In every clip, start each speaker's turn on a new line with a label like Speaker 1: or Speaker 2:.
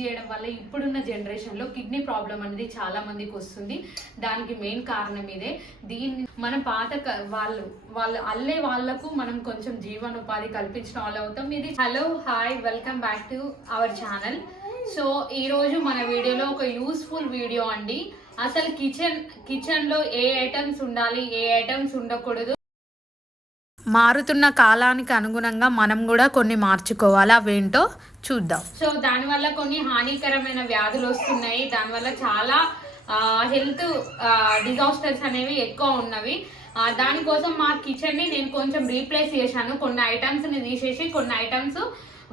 Speaker 1: చేయడం వల్ల ఇప్పుడున్న జనరేషన్లో కిడ్నీ ప్రాబ్లం అనేది చాలా మందికి వస్తుంది. దానికి మెయిన్ కారణం ఇదే. దీన్ని మన పాత వాళ్ళు వాళ్ళు అల్లే వాళ్ళకు మనం కొంచెం జీవనోపాధి కల్పించిన వాళ్ళు అవుతాం. ఇది hello hi welcome back to our channel. So ఈ రోజు మన వీడియోలో ఒక యూస్ఫుల్ వీడియో అండి. అసలు కిచెన్ కిచెన్లో ఏ ఐటమ్స్ ఉండాలి ఏ ఐటమ్స్ ఉండకూడదు
Speaker 2: మారుతున్న కాలానికి అనుగుణంగా మనం కూడా కొన్ని మార్చుకోవాలి అవేంటో చూద్దాం.
Speaker 1: సో దానివల్ల కొన్ని హానికరమైన వ్యాధులు వస్తున్నాయి. దానివల్ల చాలా హెల్త్ డిజాస్టర్స్ అనేవి ఎక్కువ ఉన్నవి. దానికోసం మా కిచెన్ని నేను కొంచెం రీప్లేస్ చేశాను. కొన్ని ఐటమ్స్ని తీసేసి కొన్ని ఐటమ్స్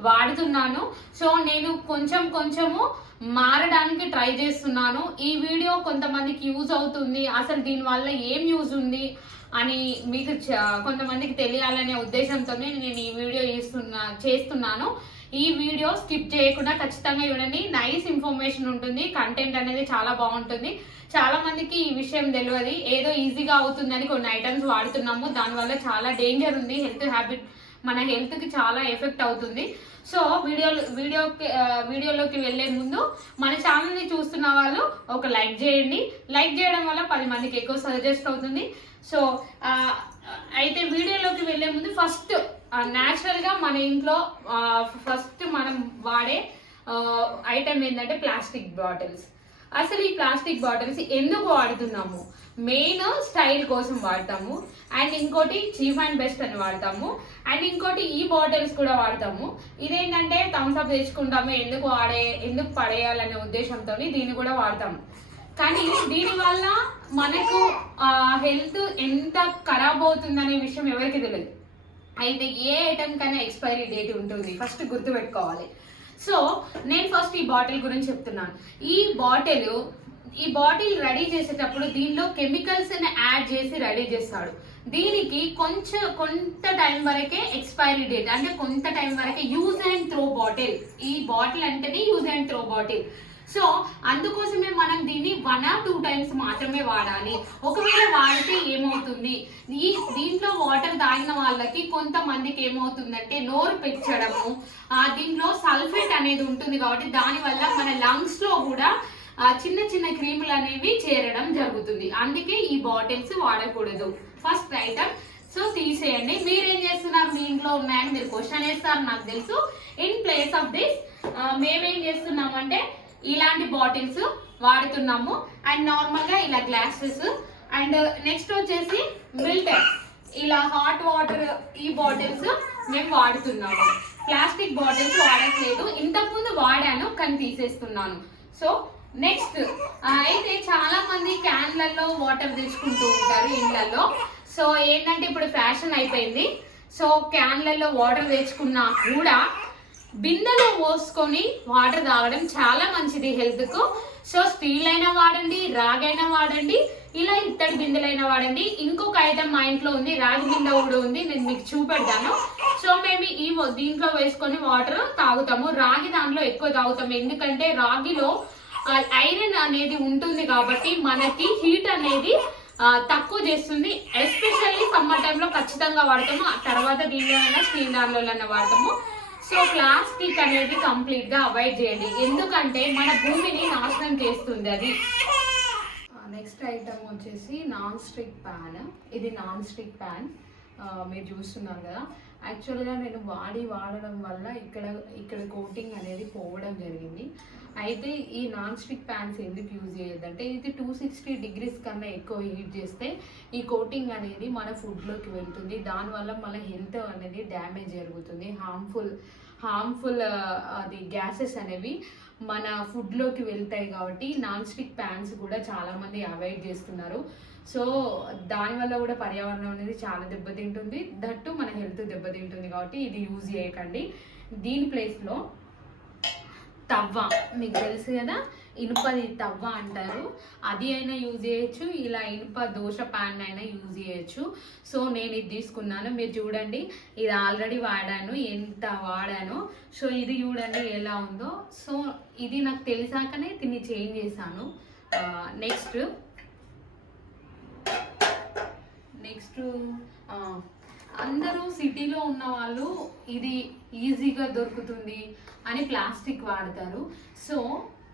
Speaker 1: వాడుతున్నాను. సో నేను కొంచెం కొంచెము మారడానికి ట్రై చేస్తున్నాను. ఈ వీడియో కొంతమందికి యూజ్ అవుతుంది. అసలు దీనివల్ల ఏం యూజ్ ఉంది అని మీకు చ- కొంతమందికి తెలియాలనే ఉద్దేశంతో నేను ఈ వీడియో ఇస్తున్నా చేస్తున్నాను. ఈ వీడియో స్కిప్ చేయకుండా ఖచ్చితంగా చూడండి. నైస్ ఇన్ఫర్మేషన్ ఉంటుంది. కంటెంట్ అనేది చాలా బాగుంటుంది. చాలా మందికి ఈ విషయం తెలియదు. ఏదో ఈజీగా అవుతుందని కొన్ని ఐటమ్స్ వాడుతున్నాము. దానివల్ల చాలా డేంజర్ ఉంది. హెల్త్ హ్యాబిట్ మన హెల్త్కి చాలా ఎఫెక్ట్ అవుతుంది. సో వీడియో వీడియోకి వీడియోలోకి వెళ్ళే ముందు మన ఛానల్ని చూస్తున్న వాళ్ళు ఒక లైక్ చేయండి. లైక్ చేయడం వల్ల పది మందికి ఎక్కువ సజెస్ట్ అవుతుంది. సో అయితే వీడియోలోకి వెళ్ళే ముందు ఫస్ట్ న్యాచురల్గా మన ఇంట్లో ఫస్ట్ మనం వాడే ఐటమ్ ఏంటంటే ప్లాస్టిక్ బాటిల్స్. అసలు ఈ ప్లాస్టిక్ బాటిల్స్ ఎందుకు వాడుతున్నాము? మెయిన్ స్టైల్ కోసం వాడతాము. అండ్ ఇంకోటి చీఫ్ అండ్ బెస్ట్ అని వాడతాము. అండ్ ఇంకోటి ఈ బాటిల్స్ కూడా వాడతాము. ఇదేంటంటే థమ్స్ అప్ తెచ్చుకుంటాము. ఎందుకు వాడే ఎందుకు పడేయాలనే ఉద్దేశంతో దీన్ని కూడా వాడతాము. కానీ దీని వల్ల మనకు హెల్త్ ఎంత ఖరాబ్ అవుతుందనే విషయం ఎవరికి తెలియదు అయితే ఏ ఐటమ్ కన్నా ఎక్స్పైరీ డేట్ ఉంటుంది ఫస్ట్ గుర్తుపెట్టుకోవాలి. సో నేను ఫస్ట్ ఈ బాటిల్ గురించి చెప్తున్నాను. ఈ బాటిల్ ఈ బాటిల్ రెడీ చేసేటప్పుడు దీనిలో కెమికల్స్ యాడ్ చేసి రెడీ చేస్తాడు. దీనికి కొంచెం కొంత టైం వరకే ఎక్స్పైరీ డేట్ అంటే కొంత టైం వరకే యూజ్ అండ్ త్రో బాటిల్. ఈ బాటిల్ అంటేనే use and throw bottle. So అందుకోసమే మనం దీన్ని వన్ ఆర్ టూ టైమ్స్ మాత్రమే వాడాలి. ఒకవేళ వాడితే ఏమవుతుంది? ఈ దీంట్లో వాటర్ తాగిన వాళ్ళకి కొంతమందికి ఏమవుతుందంటే నోరు పెంచడము ఆ దీంట్లో సల్ఫేట్ అనేది ఉంటుంది కాబట్టి దానివల్ల మన లంగ్స్లో కూడా చిన్న చిన్న క్రీములు అనేవి చేరడం జరుగుతుంది. అందుకే ఈ బాటిల్స్ వాడకూడదు. ఫస్ట్ ఐటమ్ సో తీసేయండి. మీరేం చేస్తున్నారు? మీ ఇంట్లో ఉన్నాయని మీరు క్వశ్చన్ వేస్తారు నాకు తెలుసు. ఇన్ ప్లేస్ ఆఫ్ దిస్ మేమేం చేస్తున్నామంటే ఇలాంటి బాటిల్స్ వాడుతున్నాము. అండ్ నార్మల్గా ఇలా గ్లాసెస్ అండ్ నెక్స్ట్ వచ్చేసి మిల్టర్ ఇలా హాట్ వాటర్ ఈ బాటిల్స్ మేము వాడుతున్నాము. ప్లాస్టిక్ బాటిల్స్ వాడట్లేదు. ఇంతకుముందు వాడాను కానీ తీసేస్తున్నాను. సో నెక్స్ట్ అయితే చాలా మంది క్యాన్లలో వాటర్ తెచ్చుకుంటూ ఉంటారు ఇండ్లలో సో ఏంటంటే ఇప్పుడు ఫ్యాషన్ అయిపోయింది. సో క్యాన్లలో వాటర్ తెచ్చుకున్నా కూడా బిందెలో పోసుకొని వాటర్ తాగడం చాలా మంచిది హెల్త్కు. సో స్టీల్ అయినా వాడండి రాగైనా వాడండి ఇలా ఇత్తడి బిందెలైనా వాడండి. ఇంకొక ఐటమ్ మా ఇంట్లో ఉంది రాగి బిందె కూడా ఉంది నేను మీకు చూపెడతాను. సో మేము ఈ దీంట్లో వేసుకొని వాటర్ తాగుతాము. రాగి దాంట్లో ఎక్కువ తాగుతాము. ఎందుకంటే రాగిలో ఐరన్ అనేది ఉంటుంది కాబట్టి మనకి హీట్ అనేది తక్కువ చేస్తుంది. ఎస్పెషల్లీ సమ్మర్ టైంలో ఖచ్చితంగా వాడతాము. ఆ తర్వాత దీనిలోనైనా స్టీల్ దానిలోనైనా వాడతాము. సో ప్లాస్టిక్ అనేది కంప్లీట్గా అవాయిడ్ చేయండి. ఎందుకంటే మన భూమిని నాశనం చేస్తుంది అది. నెక్స్ట్ ఐటమ్ వచ్చేసి నాన్ స్టిక్ ప్యాన్. ఇది నాన్ స్టిక్ ప్యాన్ మీరు చూస్తున్నారు కదా. యాక్చువల్గా నేను వాడి వాడడం వల్ల ఇక్కడ ఇక్కడ కోటింగ్ అనేది పోవడం జరిగింది. అయితే ఈ నాన్ స్టిక్ ప్యాన్స్ ఎందుకు యూజ్ చేయొద్దంటే ఇది టూ సిక్స్టీ డిగ్రీస్ కన్నా ఎక్కువ హీట్ చేస్తే ఈ కోటింగ్ అనేది మన ఫుడ్లోకి వెళ్తుంది. దానివల్ల మన హెల్త్ అనేది డ్యామేజ్ జరుగుతుంది. హార్మ్ఫుల్ హార్మ్ఫుల్ uh, అది గ్యాసెస్ అనేవి మన ఫుడ్లోకి వెళ్తాయి కాబట్టి నాన్ స్టిక్ ప్యాన్స్ కూడా చాలామంది అవాయిడ్ చేస్తున్నారు. సో దానివల్ల కూడా పర్యావరణం అనేది చాలా దెబ్బతింటుంది. దట్టు మన హెల్త్ దెబ్బతింటుంది కాబట్టి ఇది యూజ్ చేయకండి. దీని ప్లేస్లో తవ్వ. మీకు తెలుసు కదా ఇనుపది తవ్వ అంటారు. అది అయినా యూజ్ చేయొచ్చు ఇలా ఇనుప దోశ ప్యాన్ అయినా యూజ్ చేయొచ్చు. సో నేను ఇది తీసుకున్నాను. మీరు చూడండి ఇది ఆల్రెడీ వాడాను. ఎంత వాడాను. సో ఇది చూడండి ఎలా ఉందో. సో ఇది నాకు తెలిసాకనే దీన్ని చేంజ్ చేశాను. నెక్స్ట్. నెక్స్ట్ అందరూ సిటీలో ఉన్న వాళ్ళు ఇది ఈజీగా దొరుకుతుంది అని ప్లాస్టిక్ వాడతారు. సో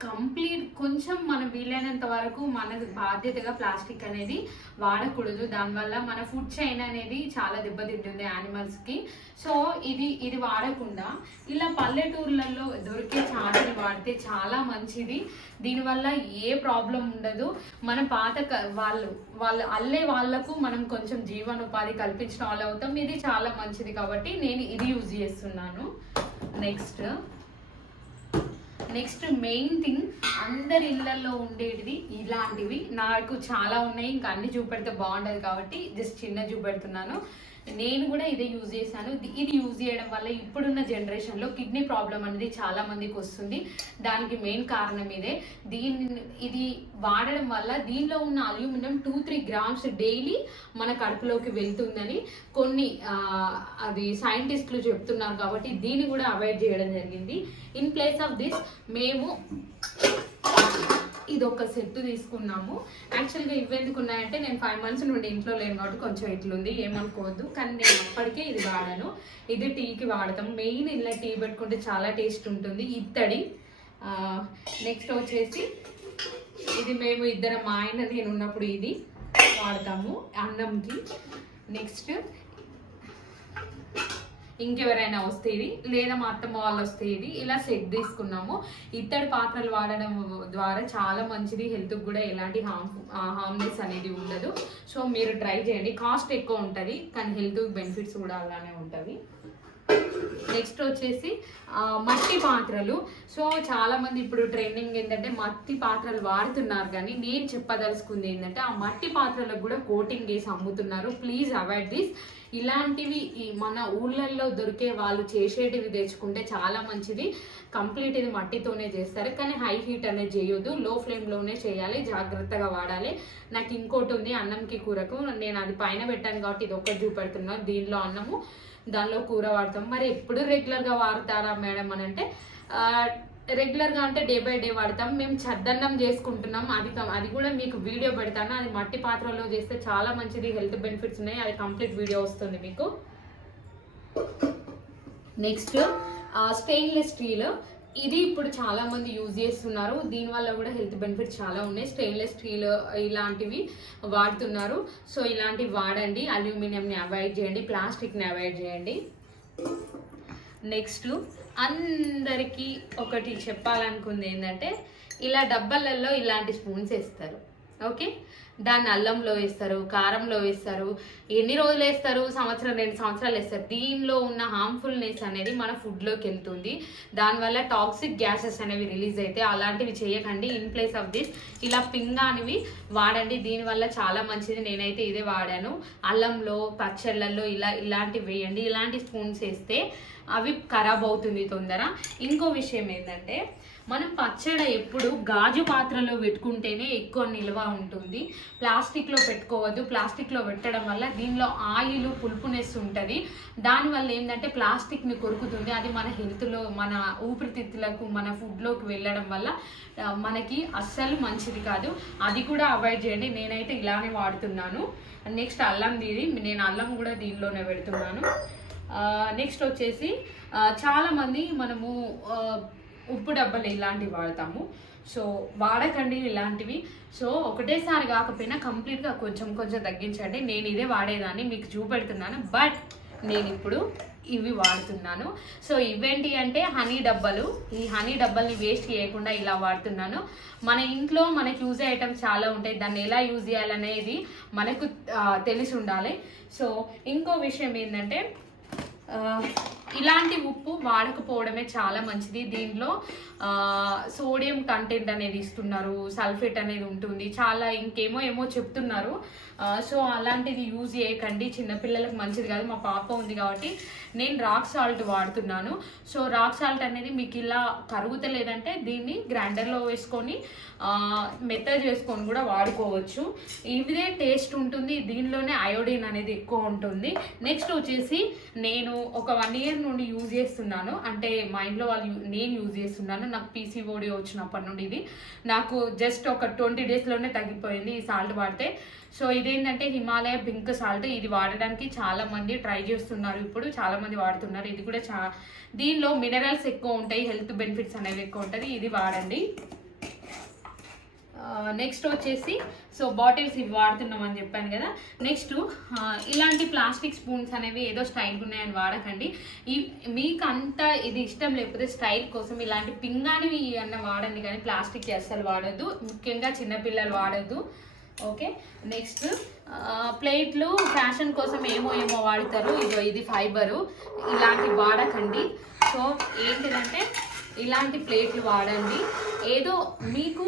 Speaker 1: కంప్లీట్ కొంచెం మనం వీలైనంత వరకు మన బాధ్యతగా ప్లాస్టిక్ అనేది వాడకూడదు. దానివల్ల మన ఫుడ్ చైన్ అనేది చాలా దెబ్బతింటుంది యానిమల్స్కి. సో ఇది ఇది వాడకుండా ఇలా పల్లెటూర్లలో దొరికే చాటలు వాడితే చాలా మంచిది. దీనివల్ల ఏ ప్రాబ్లం ఉండదు. మన పాత వాళ్ళు వాళ్ళు అల్లే వాళ్ళకు మనం కొంచెం జీవనోపాధి కల్పించిన వాళ్ళు అవుతాం ఇది చాలా మంచిది కాబట్టి నేను ఇది యూజ్ చేస్తున్నాను. నెక్స్ట్ నెక్స్ట్ మెయిన్ థింగ్ అందరి ఇళ్ళల్లో ఉండేటిది ఇలాంటివి. నాకు చాలా ఉన్నాయి ఇంకా అన్ని చూపెడితే బాగుండదు కాబట్టి జస్ట్ చిన్న చూపెడుతున్నాను. నేను కూడా ఇదే యూజ్ చేశాను. ఇది- యూజ్ చేయడం వల్ల ఇప్పుడున్న జనరేషన్లో కిడ్నీ ప్రాబ్లం అనేది చాలా మందికి వస్తుంది. దానికి మెయిన్ కారణం ఇదే. దీని ఇది వాడడం వల్ల దీనిలో ఉన్న aluminium two three grams daily మన కడుపులోకి వెళ్తుందని కొన్ని అది సైంటిస్టులు చెప్తున్నారు కాబట్టి దీన్ని కూడా అవాయిడ్ చేయడం జరిగింది. ఇన్ ప్లేస్ ఆఫ్ దిస్ మేము ఇది ఒక సెట్ తీసుకున్నాము. యాక్చువల్గా ఇవ్వేందుకు ఉన్నాయంటే నేను ఫైవ్ మంత్స్ నుండి ఇంట్లో లేను కాబట్టి కొంచెం ఇట్లుంది ఏమనుకోవద్దు. కానీ నేను అప్పటికే ఇది వాడాను. ఇది టీకి వాడతాం. మెయిన్ ఇలా టీ పెట్టుకుంటే చాలా టేస్ట్ ఉంటుంది. ఇత్తడి. నెక్స్ట్ వచ్చేసి ఇది మేము ఇద్దరం మా ఆయన నేను ఉన్నప్పుడు ఇది వాడతాము అన్నంకి. నెక్స్ట్ ఇంకెవరైనా వస్తే ఇది లేదా మా అత్తమ్మ వాళ్ళు వస్తే ఇది ఇలా సెట్ తీసుకున్నాము. ఇత్తడి పాత్రలు వాడడం ద్వారా చాలా మంచిది హెల్త్కి కూడా ఎలాంటి హామ్ హార్మ్నెస్ అనేది ఉండదు. సో మీరు ట్రై చేయండి. కాస్ట్ ఎక్కువ ఉంటుంది కానీ హెల్త్ బెనిఫిట్స్ కూడా అలానే ఉంటుంది. నెక్స్ట్ వచ్చేసి మట్టి పాత్రలు. సో చాలామంది ఇప్పుడు ట్రెండింగ్ ఏంటంటే మట్టి పాత్రలు వాడుతున్నారు కానీ నేను చెప్పదలుచుకుంది ఏంటంటే ఆ మట్టి పాత్రలకు కూడా కోటింగ్ వేసి అమ్ముతున్నారు. ప్లీజ్ అవాయిడ్ దిస్ ఇలాంటివి ఈ మన ఊళ్ళల్లో దొరికే వాళ్ళు చేసేటివి తెచ్చుకుంటే చాలా మంచిది. కంప్లీట్ ఇది మట్టితోనే చేస్తారు. కానీ హై హీట్ అనేది చేయొద్దు. లో ఫ్లేమ్లోనే చేయాలి. జాగ్రత్తగా వాడాలి. నాకు ఇంకోటి ఉంది అన్నంకి కూరకు. నేను అది పైన పెట్టాను కాబట్టి ఇది ఒక్కటి చూపెడుతున్నాను దీనిలో అన్నము. దానిలో కూర వాడతాం. మరి ఎప్పుడు రెగ్యులర్గా వాడతారా మేడం అని అంటే రెగ్యులర్గా అంటే డే బై డే వాడతాం. మేము చద్దన్నం చేసుకుంటున్నాం. అది అది కూడా మీకు వీడియో పెడతాను. అది మట్టి పాత్రలో చేస్తే చాలా మంచిది. హెల్త్ బెనిఫిట్స్ ఉన్నాయి. అది కంప్లీట్ వీడియో వస్తుంది మీకు. నెక్స్ట్ స్టెయిన్లెస్ స్టీల్ ఇది ఇప్పుడు చాలా మంది యూజ్ చేస్తున్నారు. దీనివల్ల కూడా హెల్త్ బెనిఫిట్స్ చాలా ఉన్నాయి. స్టెయిన్లెస్ స్టీల్ ఇలాంటివి వాడుతున్నారు. సో ఇలాంటివి వాడండి. అల్యూమినియంని అవాయిడ్ చేయండి. ప్లాస్టిక్ని అవాయిడ్ చేయండి. నెక్స్ట్ అందరికీ ఒకటి చెప్పాలనుకుంది ఏంటంటే ఇలా డబ్బాలలో ఇలాంటి స్పూన్స్ వేస్తారు. ఓకే? దాన్ని అల్లంలో వేస్తారు కారంలో వేస్తారు. ఎన్ని రోజులు వేస్తారు? సంవత్సరం రెండు సంవత్సరాలు వేస్తారు. దీనిలో ఉన్న హార్మ్ఫుల్నెస్ అనేది మన ఫుడ్లోకి వెళ్తుంది. దానివల్ల టాక్సిక్ గ్యాసెస్ అనేవి రిలీజ్ అయితే అలాంటివి చేయకండి. ఇన్ ప్లేస్ ఆఫ్ దిస్ ఇలా పింగానివి వాడండి. దీనివల్ల చాలా మంచిది. నేనైతే ఇదే వాడాను. అల్లంలో పచ్చళ్ళల్లో ఇలా ఇలాంటివి వేయండి. ఇలాంటి స్పూన్స్ వేస్తే అవి ఖరాబ్ అవుతుంది తొందర. ఇంకో విషయం ఏంటంటే మనం పచ్చడి ఎప్పుడు గాజు పాత్రలో పెట్టుకుంటేనే ఎక్కువ నిల్వ ఉంటుంది. ప్లాస్టిక్లో పెట్టుకోవద్దు. ప్లాస్టిక్లో పెట్టడం వల్ల దీనిలో ఆయిల్ పులుపునెస్ ఉంటుంది. దానివల్ల ఏంటంటే ప్లాస్టిక్ని కొరుకుతుంది. అది మన హెల్త్లో మన ఊపిరితిత్తులకు మన ఫుడ్లోకి వెళ్ళడం వల్ల మనకి అస్సలు మంచిది కాదు. అది కూడా అవాయిడ్ చేయండి. నేనైతే ఇలానే వాడుతున్నాను. నెక్స్ట్ అల్లం దీది నేను అల్లం కూడా దీనిలోనే పెడుతున్నాను. నెక్స్ట్ వచ్చేసి చాలామంది మనము ఉప్పు డబ్బలు ఇలాంటివి వాడతాము. సో వాడకండి ఇలాంటివి. సో ఒకటేసారి కాకపోయినా కంప్లీట్గా కొంచెం కొంచెం తగ్గించండి. నేను ఇదే వాడేదాన్ని మీకు చూపెడుతున్నాను. బట్ నేను ఇప్పుడు ఇవి వాడుతున్నాను. సో ఇవేంటి అంటే హనీ డబ్బలు. ఈ హనీ డబ్బల్ని వేస్ట్ చేయకుండా ఇలా వాడుతున్నాను. మన ఇంట్లో మనకి యూజ్ అయ్యే ఐటమ్స్ చాలా ఉంటాయి. దాన్ని ఎలా యూజ్ చేయాలనేది మనకు తెలిసి ఉండాలి. సో ఇంకో విషయం ఏంటంటే ఇలాంటి ఉప్పు వాడకపోవడమే చాలా మంచిది. దీనిలో సోడియం కంటెంట్ అనేది ఇస్తున్నారు సల్ఫేట్ అనేది ఉంటుంది చాలా ఇంకేమో ఏమో చెప్తున్నారు. సో అలాంటిది యూజ్ చేయకండి. చిన్నపిల్లలకు మంచిది కాదు. మా పాప ఉంది కాబట్టి నేను రాక్ సాల్ట్ వాడుతున్నాను. సో రాక్ సాల్ట్ అనేది మీకు ఇలా కరుగుతలేదంటే దీన్ని గ్రైండర్లో వేసుకొని మెత్త చేసుకొని కూడా వాడుకోవచ్చు. ఇదే టేస్ట్ ఉంటుంది. దీనిలోనే అయోడిన్ అనేది ఎక్కువ ఉంటుంది. నెక్స్ట్ వచ్చేసి నేను ఒక వన్ ఇయర్ నుండి యూజ్ చేస్తున్నాను. అంటే మా ఇంట్లో వాళ్ళు నేను యూజ్ చేస్తున్నాను. నాకు పీసీఓడి వచ్చినప్పటి నుండి ఇది. నాకు జస్ట్ ఒక ట్వంటీ డేస్లోనే తగ్గిపోయింది ఈ సాల్ట్ వాడితే. సో ఇదేంటంటే హిమాలయ పింక్ సాల్ట్ ఇది వాడడానికి చాలామంది ట్రై చేస్తున్నారు ఇప్పుడు. చాలామంది వాడుతున్నారు. ఇది కూడా చా దీనిలో మినరల్స్ ఎక్కువ ఉంటాయి. హెల్త్ బెనిఫిట్స్ అనేవి ఎక్కువ ఉంటుంది ఇది వాడండి. నెక్స్ట్ వచ్చేసి సో బాటిల్స్ ఇవి వాడుతున్నాం అని చెప్పాను కదా. నెక్స్ట్ ఇలాంటి ప్లాస్టిక్ స్పూన్స్ అనేవి ఏదో స్టైల్ ఉన్నాయని వాడకండి. ఈ మీకు అంత ఇది ఇష్టం లేకపోతే స్టైల్ కోసం ఇలాంటి పింగానివి అన్న వాడండి కానీ ప్లాస్టిక్ అస్సలు వాడద్దు. ముఖ్యంగా చిన్నపిల్లలు వాడద్దు. ఓకే నెక్స్ట్ ప్లేట్లు ఫ్యాషన్ కోసం ఏమో ఏమో వాడతారు. ఇదో ఇది ఫైబరు ఇలాంటివి వాడకండి. సో ఏంటిదంటే ఇలాంటి ప్లేట్లు వాడండి. ఏదో మీకు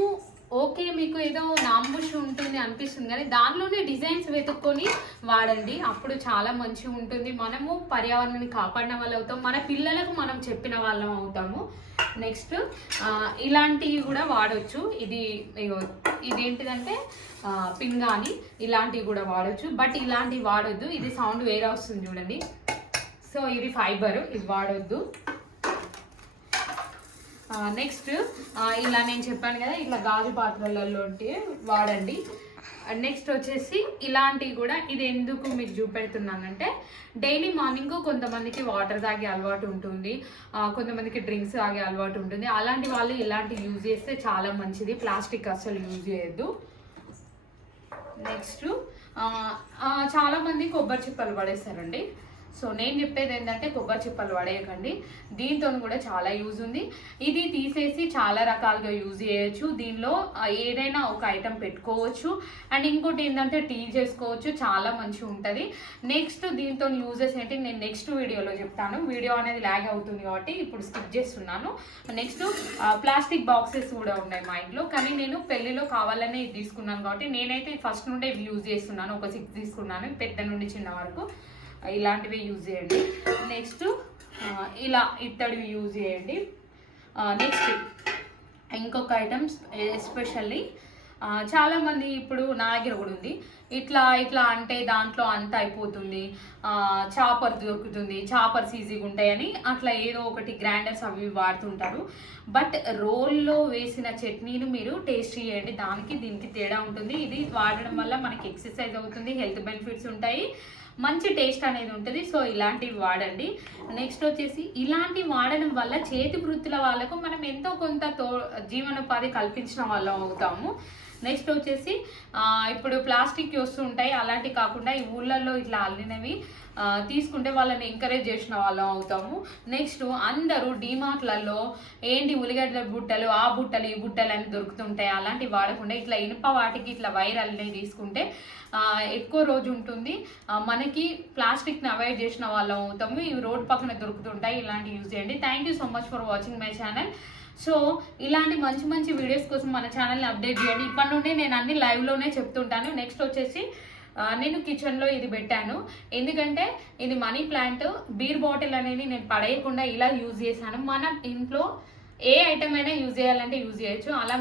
Speaker 1: ఓకే మీకు ఏదో నాంబుష్ ఉంటుంది అనిపిస్తుంది కానీ దానిలోనే డిజైన్స్ వెతుక్కొని వాడండి. అప్పుడు చాలా మంచిగా ఉంటుంది. మనము పర్యావరణాన్ని కాపాడిన వాళ్ళు అవుతాం. మన పిల్లలకు మనం చెప్పిన వాళ్ళం అవుతాము. నెక్స్ట్ ఇలాంటివి కూడా వాడొచ్చు. ఇది ఇదేంటిదంటే పింగాని ఇలాంటివి కూడా వాడొచ్చు. బట్ ఇలాంటివి వాడొద్దు. ఇది సౌండ్ వేరే వస్తుంది చూడండి. సో ఇది ఫైబర్ ఇది వాడొద్దు. నెక్స్ట్ ఇలా నేను చెప్పాను కదా ఇట్లా గాజు పాత్రలలో వాడండి. నెక్స్ట్ వచ్చేసి ఇలాంటివి కూడా ఇది ఎందుకు మీకు చూపెడుతున్నానంటే డైలీ మార్నింగ్ కొంతమందికి వాటర్ తాగే అలవాటు ఉంటుంది. కొంతమందికి డ్రింక్స్ తాగే అలవాటు ఉంటుంది. అలాంటి వాళ్ళు ఇలాంటివి యూజ్ చేస్తే చాలా మంచిది. ప్లాస్టిక్ అస్సలు యూజ్ చేయొద్దు. నెక్స్ట్ చాలామంది కొబ్బరి చిప్పలు పడేస్తారండి. సో నేను చెప్పేది ఏంటంటే కొబ్బరి చిప్పలు పడేయకండి దీంతో కూడా చాలా యూజ్ ఉంది. ఇది తీసేసి చాలా రకాలుగా యూజ్ చేయొచ్చు. దీనిలో ఏదైనా ఒక ఐటెం పెట్టుకోవచ్చు. అండ్ ఇంకోటి ఏంటంటే టీ చేసుకోవచ్చు. చాలా మంచిగా ఉంటుంది. నెక్స్ట్ దీంతో యూజెస్ ఏంటి? నేను నెక్స్ట్ వీడియోలో చెప్తాను. వీడియో అనేది ల్యాగ్ అవుతుంది కాబట్టి ఇప్పుడు స్కిప్ చేస్తున్నాను. నెక్స్ట్ ప్లాస్టిక్ బాక్సెస్ కూడా ఉన్నాయి మా ఇంట్లో. కానీ నేను పెళ్ళిలో కావాలనే ఇది తీసుకున్నాను కాబట్టి నేనైతే ఫస్ట్ నుండే యూజ్ చేస్తున్నాను. ఒక సిక్స్ తీసుకున్నాను. పెద్ద నుండి చిన్న వరకు. ఇలాంటివి యూజ్ చేయండి. నెక్స్ట్ ఇలా ఇత్తడివి యూజ్ చేయండి. నెక్స్ట్ ఇంకొక ఐటమ్స్ ఎస్పెషల్లీ చాలామంది ఇప్పుడు నా దగ్గర కూడా ఉంది. ఇట్లా ఇట్లా అంటే దాంట్లో అంత అయిపోతుంది. చాపర్ దొరుకుతుంది. చాపర్స్ ఈజీగా ఉంటాయని అట్లా ఏదో ఒకటి గ్రైండర్స్ అవి వాడుతుంటారు. బట్ రోల్లో వేసిన చట్నీని మీరు టేస్ట్ చేయండి. దానికి దీనికి తేడా ఉంటుంది. ఇది వాడడం వల్ల మనకి ఎక్సర్సైజ్ అవుతుంది హెల్త్ బెనిఫిట్స్ ఉంటాయి. మంచి టేస్ట్ అనేది ఉంటుంది. సో ఇలాంటివి వాడండి. నెక్స్ట్ వచ్చేసి ఇలాంటి వాడడం వల్ల చేతి వృత్తుల వాళ్ళకు మనం ఎంతో కొంత తో జీవనోపాధి కల్పించిన వాళ్ళం అవుతాము. నెక్స్ట్ వచ్చేసి ఇప్పుడు ప్లాస్టిక్ వస్తుంటాయి అలాంటివి కాకుండా ఈ ఊళ్ళల్లో ఇట్లా అల్లినవి తీసుకుంటే వాళ్ళని ఎంకరేజ్ చేసిన వాళ్ళం అవుతాము. నెక్స్ట్ అందరూ డిమార్ట్లలో ఏంటి ఉల్లిగడ్డల బుట్టలు ఆ బుట్టలు ఈ బుట్టలు అని దొరుకుతుంటాయి అలాంటివి వాడకుండా ఇట్లా ఇనుప వాటికి ఇట్లా వైర్ అల్లినవి తీసుకుంటే ఎక్కువ రోజు ఉంటుంది. మనకి ప్లాస్టిక్ని అవాయిడ్ చేసిన వాళ్ళం అవుతాము. ఇవి రోడ్ పక్కన దొరుకుతుంటాయి ఇలాంటివి యూజ్ చేయండి. Thank you so much for watching my channel so ఇలాంటి మంచి మంచి వీడియోస్ కోసం మన ఛానల్ని అప్డేట్ చేయండి. ఇప్పటి నుండి నేను అన్ని లైవ్లోనే చెప్తుంటాను. నెక్స్ట్ వచ్చేసి నేను కిచెన్లో ఇది పెట్టాను. ఎందుకంటే ఇది మనీ ప్లాంట్ బీర్ బాటిల్ అనేది నేను పడేయకుండా ఇలా యూజ్ చేశాను. మనం ఇంట్లో ఏ ఐటమ్ అయినా యూజ్ చేయాలంటే యూజ్ చేయొచ్చు. అలా